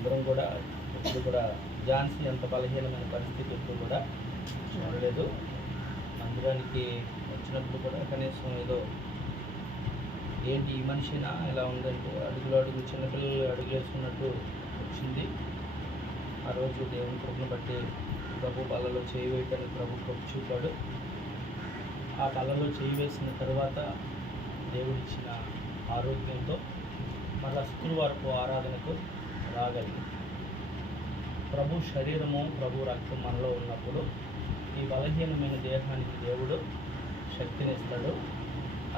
అందరం కూడా ఎప్పుడు కూడా ఝాన్సీ అంత బలహీనమైన పరిస్థితి ఎప్పుడు కూడా చూడలేదు. మందిరానికి వచ్చినప్పుడు కూడా కనీసం ఏదో ఏంటి ఈ మనిషినా ఎలా ఉందంటే అడుగు చిన్నపిల్లలు అడుగులు వేసుకున్నట్టు వచ్చింది. ఆ రోజు దేవుని కృపను బట్టి ప్రభు బలలో చేయి వేయటానికి ప్రభు కృప చూపాడు. ఆ బలలో చేయి వేసిన తర్వాత దేవుడిచ్చిన ఆరోగ్యంతో మళ్ళా శుక్రవారపు ఆరాధనకు రాగలిగింది. ప్రభు శరీరము ప్రభు రక్తం మనలో ఉన్నప్పుడు ఈ బలహీనమైన దేహానికి దేవుడు శక్తినిస్తాడు.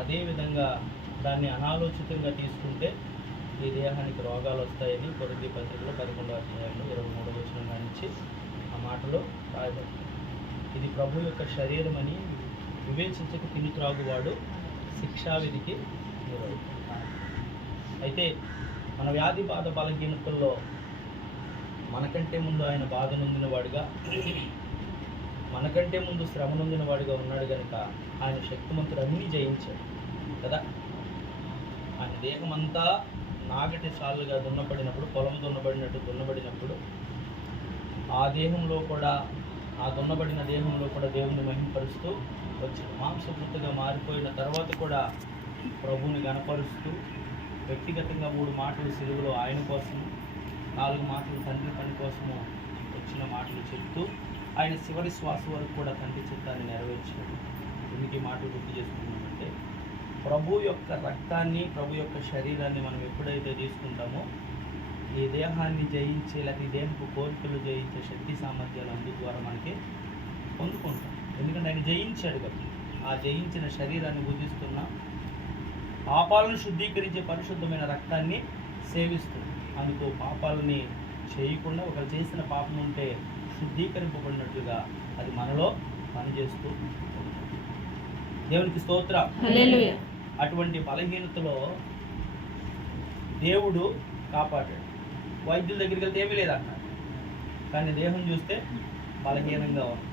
అదేవిధంగా దాన్ని అనాలోచితంగా తీసుకుంటే ఈ దేహానికి రోగాలు వస్తాయని కొరింథీ పత్రికలో 11వ అధ్యాయంలో 23వ వచనం నుంచి ఆ మాటలో రాయబడుతుంది. ఇది ప్రభు యొక్క శరీరం అని వివేచించక తిని త్రాగువాడు శిక్షావిధికి గురవుతున్నాడు. అయితే మన వ్యాధి బాధ బలహీనతల్లో మనకంటే ముందు ఆయన బాధ నొందిన వాడిగా, మనకంటే ముందు శ్రమ నొందిన వాడిగా ఉన్నాడు కనుక ఆయన శక్తిమంతుడు అన్నీ జయించాడు కదా. ఆయన దేహం అంతా నాగటి సార్లుగా దున్నబడినప్పుడు, పొలం దున్నబడినట్టు దున్నబడినప్పుడు ఆ దేహంలో కూడా, ఆ దున్నబడిన దేహంలో కూడా దేవుని మహిమపరుస్తూ వచ్చి మాంసపుట్టుగా మారిపోయిన తర్వాత కూడా ప్రభువుని గణపరుస్తూ వ్యక్తిగతంగా 3 మాటలు సిలువలో ఆయన కోసము, 4 మాటలు తండ్రి పని కోసము వచ్చిన మాటలు చెప్తూ ఆయన చివరి శ్వాస వరకు కూడా తండ్రి చిత్తాన్ని నెరవేర్చాడు. ఎందుకు ఈ మాటలు గుర్తు చేసుకున్నామంటే ప్రభు యొక్క రక్తాన్ని, ప్రభు యొక్క శరీరాన్ని మనం ఎప్పుడైతే తీసుకుంటామో ఈ దేహాన్ని జయించే, లేకపోతే ఈ దేహపు కోరికలు జయించే శక్తి సామర్థ్యాలు అందు ద్వారా మనకి పొందుకుంటాం. ఎందుకంటే ఆయన జయించాడు కాబట్టి. ఆ జయించిన శరీరాన్ని బుద్ధిస్తున్న పాపాలను శుద్ధీకరించే పరిశుద్ధమైన రక్తాన్ని సేవిస్తుంది. అందుకు పాపాలని చేయకుండా ఒకరు చేసిన పాపం ఉంటే శుద్ధీకరింపబడినట్లుగా అది మనలో పనిచేస్తూ ఉంటుంది. దేవునికి స్తోత్రం. హల్లెలూయా. అటువంటి బలహీనతలో దేవుడు కాపాడాడు. వైద్యుల దగ్గరికి వెళ్తే ఏమీ లేదన్నారు, కానీ దేహం చూస్తే బలహీనంగా ఉంది.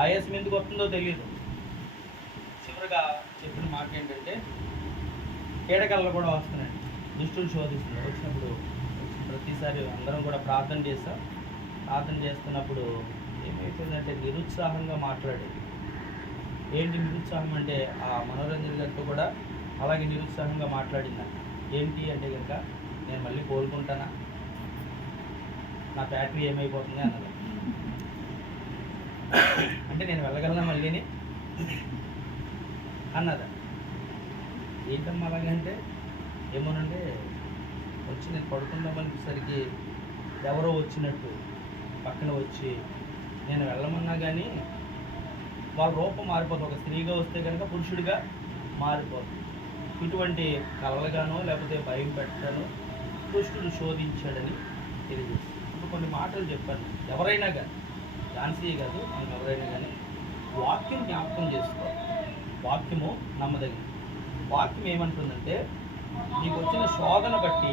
ఆయాసం ఎందుకు వస్తుందో తెలియదు. చివరిగా చెప్పిన మాట ఏంటంటే కీడకళ్ళు కూడా వస్తున్నాయి, దుష్టులు శోధిస్తున్నాయి. వచ్చినప్పుడు ప్రతిసారి అందరం కూడా ప్రార్థన చేస్తాం. ప్రార్థన చేస్తున్నప్పుడు ఏమైపోయిందంటే నిరుత్సాహంగా మాట్లాడేది. ఏంటి నిరుత్సాహం అంటే ఆ మనోరంజన్ గారితో కూడా అలాగే నిరుత్సాహంగా మాట్లాడిందంట. ఏంటి అంటే కనుక నేను మళ్ళీ కోలుకుంటానా, నా బ్యాటరీ ఏమైపోతుంది అన్నది. అంటే నేను వెళ్ళగలనా మళ్ళీని అన్నదా. ఏంటమ్మా అలాగంటే ఏమోనంటే వచ్చి నేను పడుకుందామనేసరికి ఎవరో వచ్చినట్టు పక్కన వచ్చి నేను వెళ్ళమన్నా కానీ వాళ్ళ రూపం మారిపోతుంది. ఒక స్త్రీగా వస్తే కనుక పురుషుడిగా మారిపోతుంది. ఇటువంటి కలలుగానో లేకపోతే భయం పెట్టడానో దుష్టుడు శోధించాడని తెలియజేస్తుంది. ఇప్పుడు కొన్ని మాటలు చెప్పాను. ఎవరైనా కానీ, ఝాన్సీ కాదు, మనం ఎవరైనా కానీ వాక్యం జ్ఞాపకం చేసుకోవాలి. వాక్యము నమ్మదగింది. వాక్యం ఏమంటుందంటే నీకు వచ్చిన శోధన బట్టి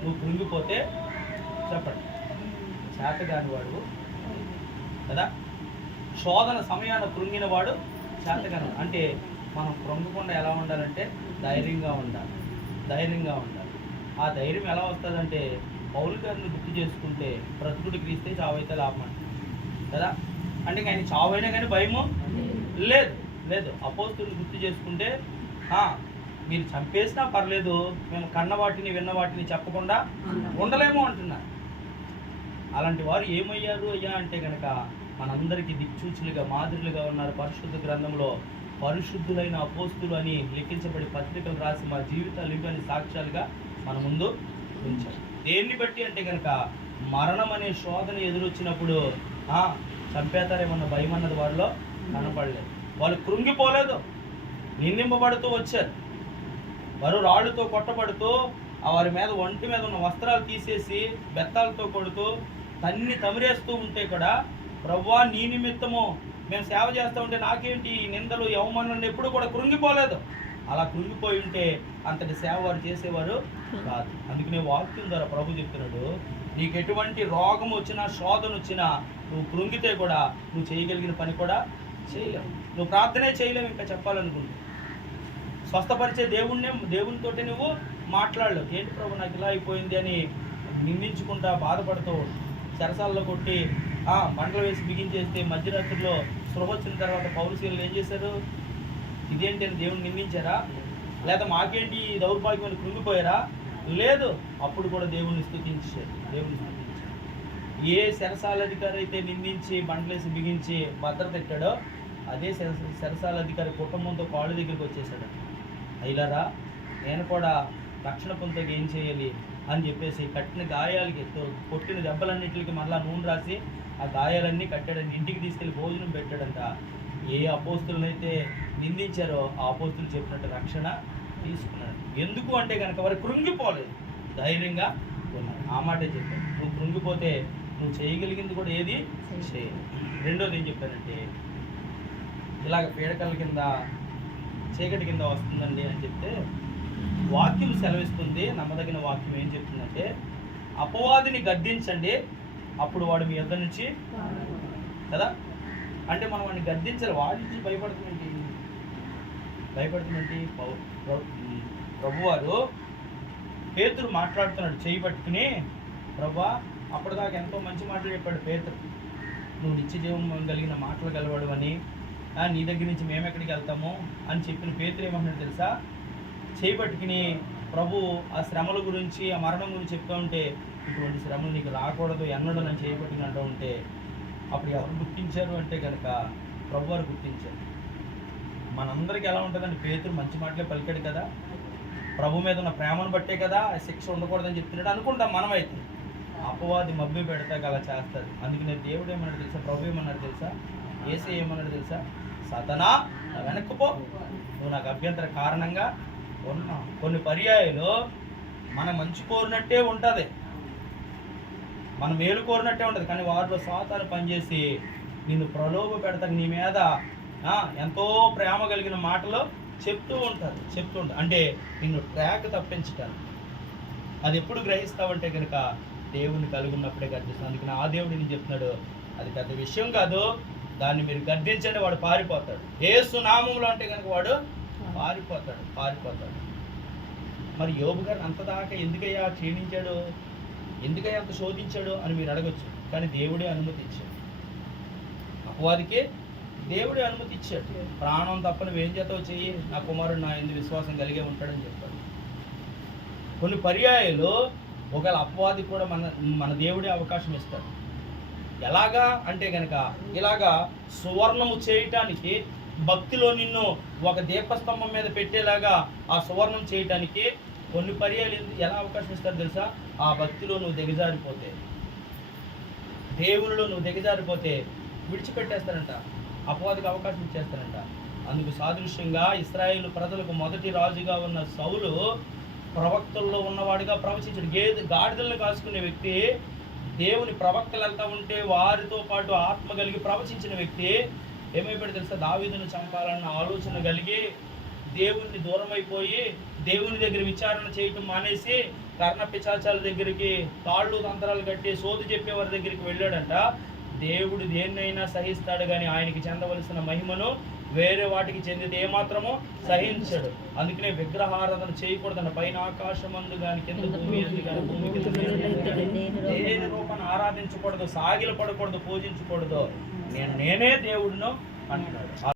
నువ్వు కృంగిపోతే చెప్పండి చేతగాని వాడు కదా. శోధన సమయాన కృంగిన వాడు చేతగాని. అంటే మనం కృంగకుండా ఎలా ఉండాలంటే ధైర్యంగా ఉండాలి. ఆ ధైర్యం ఎలా వస్తుందంటే పౌలు గారిని గుర్తు చేసుకుంటే బ్రతుకుడు క్రీస్తే చావైతే లాభం కదా. అంటే ఆయన చావైనా కానీ భయము లేదు. అపోస్తులను గుర్తు చేసుకుంటే మీరు చంపేసినా పర్లేదు, మేము కన్న వాటిని విన్న వాటిని చెప్పకుండా ఉండలేము అంటున్నారు. అలాంటి వారు ఏమయ్యారు అయ్యా అంటే కనుక మనందరికీ దిక్సూచులుగా మాదిరిలుగా ఉన్నారు. పరిశుద్ధ గ్రంథంలో పరిశుద్ధులైన అపోస్తులు అని లిఖించబడి పత్రికలు రాసి మా జీవితాలు ఇవి అని సాక్ష్యాలుగా మన ముందు ఉంచారు. దేన్ని బట్టి అంటే కనుక మరణం అనే శోధన ఎదురొచ్చినప్పుడు చంపేతారేమన్న భయం అన్నది వాళ్ళలో కనపడలేదు. వాళ్ళు కృంగిపోలేదు, నిందింపబడుతూ వచ్చారు. వారు రాళ్ళతో కొట్టబడుతూ వారి మీద ఒంటి మీద ఉన్న వస్త్రాలు తీసేసి బెత్తాలతో కొడుతూ తమిరేస్తూ ఉంటే కూడా ప్రభువా నీ నిమిత్తము మేము సేవ చేస్తూ ఉంటే నాకేంటి నిందలు అవమానాలు ఎప్పుడు కూడా కృంగిపోలేదు. అలా కృంగిపోయి ఉంటే అంతటి సేవ వారు చేసేవారు కాదు. అందుకనే వాక్యం ద్వారా ప్రభు చెప్తున్నాడు, నీకు ఎటువంటి రోగం వచ్చినా శోధన వచ్చినా నువ్వు కృంగితే కూడా నువ్వు చేయగలిగిన పని కూడా చేయలేవు. నువ్వు ప్రార్థనే చేయలేవు. ఇంకా చెప్పాలనుకుంటే స్వస్థపరిచే దేవునితోటి నువ్వు మాట్లాడలేవు. ఏంటి ప్రభు నాకు ఇలా అయిపోయింది అని నిందించుకుంటా బాధపడుతూ చెరసాల్లో కొట్టి మంటలు వేసి బిగించేస్తే మధ్యరాత్రిలో స్పృహ వచ్చిన తర్వాత పౌరుషీలు ఏం చేశారు? ఇదేంటి అని దేవుని నిందించారా? లేదా మాకేంటి ఈ దౌర్భాగ్యం కృంగిపోయారా? లేదు. అప్పుడు కూడా దేవుణ్ణి స్తుతించారు. ఏ చెరసాల అయితే నిందించి మంటలేసి బిగించి భద్రత పెట్టాడో అదే చెరసాల అధికారి కుటుంబంతో కాళ్ళు దగ్గరికి వచ్చేసాడు. అయిలారా, నేను కూడా రక్షణ పొందుకు ఏం చేయాలి అని చెప్పేసి కట్టిన గాయాలకి కొట్టిన దెబ్బలన్నింటికి మళ్ళీ నూనె రాసి ఆ గాయాలన్నీ కట్టాడండి. ఇంటికి తీసుకెళ్ళి భోజనం పెట్టాడంట. ఏ అపోస్తులనైతే నిందించారో ఆ అపోస్తులు చెప్పినట్టు రక్షణ తీసుకున్నాడు. ఎందుకు అంటే కనుక వారు కృంగిపోలేదు, ధైర్యంగా ఉన్నారు. ఆ మాటే చెప్పాను. నువ్వు కృంగిపోతే నువ్వు చేయగలిగింది కూడా ఏది చేయదు. రెండోది ఏం చెప్పానంటే, ఇలాగ పీడకల కింద చీకటి కింద వస్తుందండి అని చెప్తే వాక్యం సెలవిస్తుంది. నమ్మదగిన వాక్యం ఏం చెప్తుందంటే, అపవాదిని గద్దించండి అప్పుడు వాడు మీ యొద్ద నుంచి కదా. అంటే మనం వాడిని గద్దించాలి. వాడి నుంచి భయపడుతుందండి. ప్రభువారు పేతురు మాట్లాడుతున్నాడు చేయి పట్టుకుని, ప్రభువా అప్పటిదాకా ఎంతో మంచి మాటలు చెప్పాడు పేతురు, నువ్వు నిత్య జీవం కలిగిన మాటలు గలవాడు అని, నీ దగ్గర నుంచి మేము ఎక్కడికి వెళ్తాము అని చెప్పిన పేతురు ఏమంటున్నాడు తెలుసా? చేయి పట్టుకుని ప్రభు ఆ శ్రమల గురించి ఆ మరణం గురించి చెప్తూ ఉంటే, ఇటువంటి శ్రమలు నీకు రాకూడదు ఎన్నడూ నన్ను చేయి పట్టుకుని అంటూ ఉంటే, అప్పుడు ఎవరు గుర్తించారు అంటే కనుక ప్రభు వారు గుర్తించారు. మనందరికీ ఎలా ఉంటుందండి? పేతురు మంచి మాటలే పలికాడు కదా, ప్రభు మీద ఉన్న ప్రేమను బట్టే కదా శిక్ష ఉండకూడదని చెప్తున్నాడు అనుకుంటాం మనమైతే. అపవాది మభ్య పెడతాక అలా చేస్తారు. అందుకనే దేవుడు ఏమన్నాడు తెలుసా? ప్రభు ఏమన్నాడు తెలుసా? యేసయ్య ఏమన్నాడు తెలుసా? సాతానా వెనక్కుపో, నువ్వు నాకు అభ్యంతర కారణంగా ఉన్నావు. కొన్ని పర్యాయాలు మనం మంచి కోరినట్టే ఉంటుంది, మనం మేలు కోరినట్టే ఉంటుంది, కానీ వారిలో సాతాను పనిచేసి నిన్ను ప్రలోభ పెడతాక నీ మీద ఎంతో ప్రేమ కలిగిన మాటలు చెప్తూ ఉంటారు. అంటే నిన్ను ట్రాక్ తప్పించటానికి. అది ఎప్పుడు గ్రహిస్తావంటే కనుక దేవుని కలిగి ఉన్నప్పుడే గర్దిస్తాను. అందుకని ఆ దేవుడు నేను చెప్తున్నాడు, అది పెద్ద విషయం కాదు, దాన్ని మీరు గర్దించండి వాడు పారిపోతాడు. యేసు నామములో అంటే కనుక వాడు పారిపోతాడు. మరి యోబు గారిని అంతదాకా ఎందుకయ్యా క్షీణించాడు, ఎందుకయ్యా అంత శోధించాడు అని మీరు అడగచ్చు. కానీ దేవుడే అనుమతి ఇచ్చాడు. అపవాదికి దేవుడే అనుమతి ఇచ్చాడు. ప్రాణం తప్ప నువ్వేం చేతావు చెయ్యి, నా కుమారుడు నా ఎందు విశ్వాసం కలిగే ఉంటాడని చెప్పాడు. కొన్ని పర్యాయాలు ఒకవేళ అపవాది కూడా మన దేవుడే అవకాశం ఇస్తాడు. ఎలాగా అంటే కనుక ఇలాగా సువర్ణము చేయటానికి, భక్తిలో నిన్ను ఒక దీపస్తంభం మీద పెట్టేలాగా ఆ సువర్ణం చేయటానికి కొన్ని పర్యాలు ఎలా అవకాశం ఇస్తారు తెలుసా? ఆ భక్తిలో నువ్వు దిగజారిపోతే, దేవునిలో నువ్వు దిగజారిపోతే విడిచిపెట్టేస్తారంట, అపవాదికి అవకాశం ఇచ్చేస్తారంట. అందుకు సాదృశ్యంగా ఇశ్రాయేలు ప్రజలకు మొదటి రాజుగా ఉన్న సౌలు ప్రవక్తల్లో ఉన్నవాడిగా ప్రవచించాడు. గాడిదలను కాసుకునే వ్యక్తి, దేవుని ప్రవక్తలు వెళ్తా ఉంటే వారితో పాటు ఆత్మ కలిగి ప్రవచించిన వ్యక్తి ఏమైపోయాడు తెలుసా? దావీదును చంపాలన్న ఆలోచన కలిగి దేవుణ్ణి దూరం అయిపోయి దేవుని దగ్గర విచారణ చేయటం మానేసి కర్ణ పిశాచాల దగ్గరికి తాళ్ళు తంత్రాలు కట్టి సోది చెప్పేవారి దగ్గరికి వెళ్ళాడంట. దేవుడు దేన్నైనా సహిస్తాడు, కానీ ఆయనకి చెందవలసిన మహిమను వేరే వాటికి చెందితే ఏమాత్రమో సహించాడు. అందుకనే విగ్రహారాధన చేయకూడదన్న. పైన ఆకాశమందు కానీ కింద భూమి అందు కానీ భూమి కింద దేని రూపాన్ని ఆరాధించకూడదు, సాగిల పడకూడదు, పూజించకూడదు. నేనే దేవుడును అంటున్నాడు.